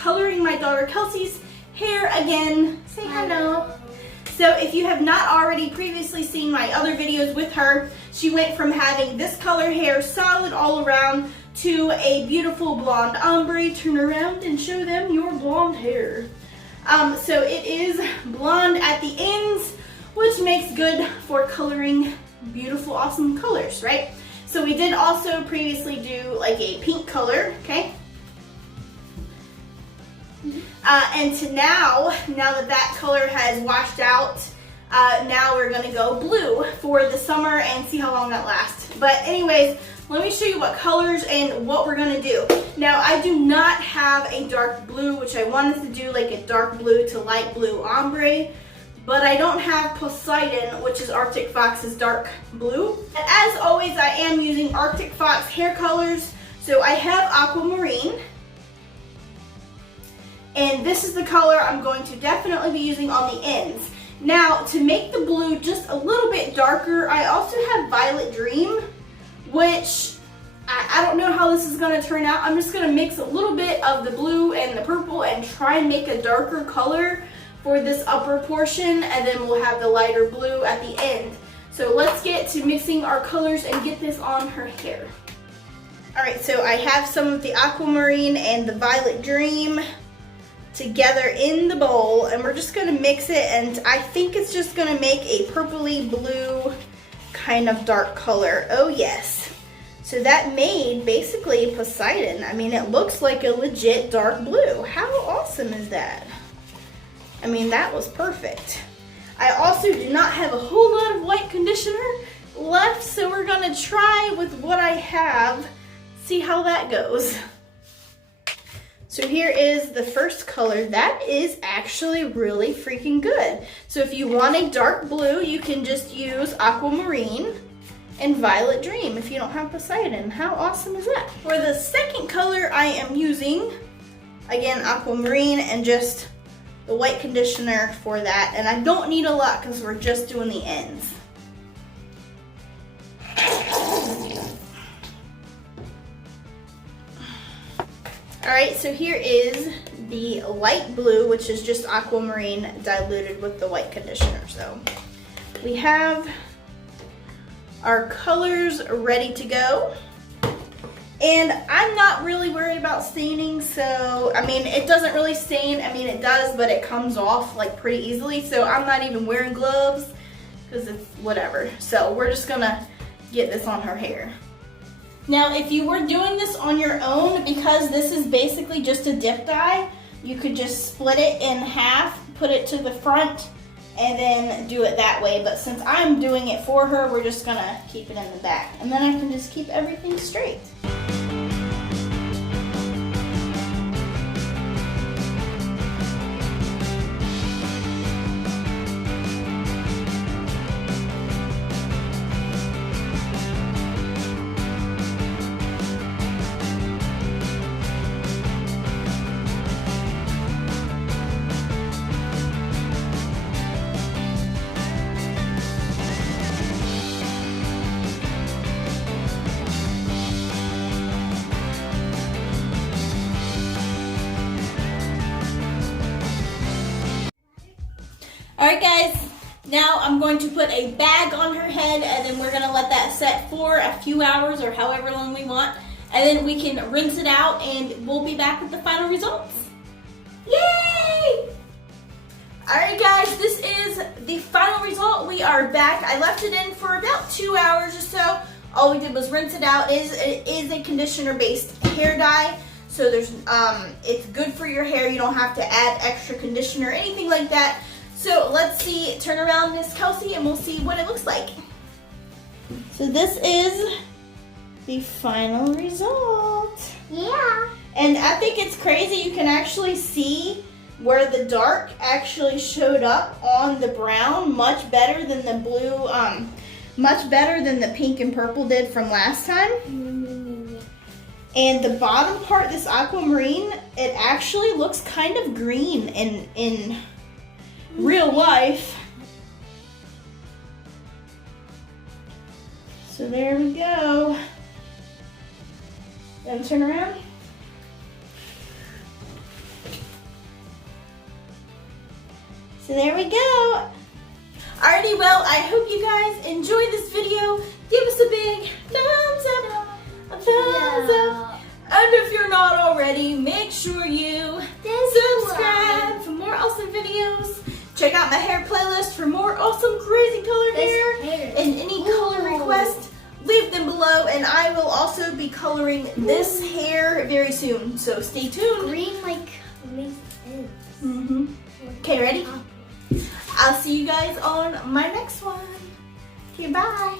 coloring my daughter Kelsey's hair again. Say hello. So if you have not already previously seen my other videos with her, she went from having this color hair solid all around to a beautiful blonde ombre. Turn around and show them your blonde hair. So it is blonde at the ends, which makes good for coloring beautiful, awesome colors, right? So we did also previously do like a pink color, okay? And to now that color has washed out, now we're gonna go blue for the summer and see how long that lasts. But anyways, let me show you what colors and what we're gonna do. Now, I do not have a dark blue, which I wanted to do like a dark blue to light blue ombre, but I don't have Poseidon, which is Arctic Fox's dark blue. And as always, I am using Arctic Fox hair colors. So I have Aquamarine, and this is the color I'm going to definitely be using on the ends. Now, to make the blue just a little bit darker, I also have Violet Dream, which I don't know how this is going to turn out. I'm just going to mix a little bit of the blue and the purple and try and make a darker color for this upper portion, and then we'll have the lighter blue at the end. So let's get to mixing our colors and get this on her hair. Alright, so I have some of the Aquamarine and the Violet Dream together in the bowl, and we're just going to mix it, and I think it's just going to make a purpley blue kind of dark color. Oh yes. So that made basically Poseidon. I mean, it looks like a legit dark blue. How awesome is that? I mean, that was perfect. I also do not have a whole lot of white conditioner left, so we're gonna try with what I have, see how that goes. So here is the first color. That is actually really freaking good. So if you want a dark blue, you can just use Aquamarine and Violet Dream if you don't have Poseidon. How awesome is that? For the second color, I am using, again, Aquamarine and just the white conditioner for that. And I don't need a lot because we're just doing the ends. Alright, so here is the light blue, which is just Aquamarine diluted with the white conditioner. So we have our colors ready to go. And I'm not really worried about staining, so, I mean, it doesn't really stain. I mean, it does, but it comes off like pretty easily. So I'm not even wearing gloves because it's whatever. So we're just gonna get this on her hair. Now, if you were doing this on your own, because this is basically just a dip dye, you could just split it in half, put it to the front, and then do it that way. But since I'm doing it for her, we're just gonna keep it in the back. And then I can just keep everything straight. Alright guys, now I'm going to put a bag on her head, and then we're going to let that set for a few hours or however long we want, and then we can rinse it out and we'll be back with the final results. Yay! Alright guys, this is the final result. We are back. I left it in for about 2 hours or so. All we did was rinse it out. It is a conditioner based hair dye. So there's it's good for your hair. You don't have to add extra conditioner or anything like that. So let's see, turn around Miss Kelsey and we'll see what it looks like. So this is the final result. Yeah. And I think it's crazy, you can actually see where the dark actually showed up on the brown much better than the blue, much better than the pink and purple did from last time. And the bottom part, this aquamarine, it actually looks kind of green in real life. So there we go. Then turn around. So there we go. Alrighty, well, I hope you guys enjoyed this video. Give us a big thumbs up, a thumbs up. And if you're not already, make sure you subscribe for more awesome videos. Check out my hair playlist for more awesome crazy colored hair. And any color requests, leave them below. And I will also be coloring this hair very soon. So stay tuned. Green like this. Okay, ready? I'll see you guys on my next one. Okay, bye.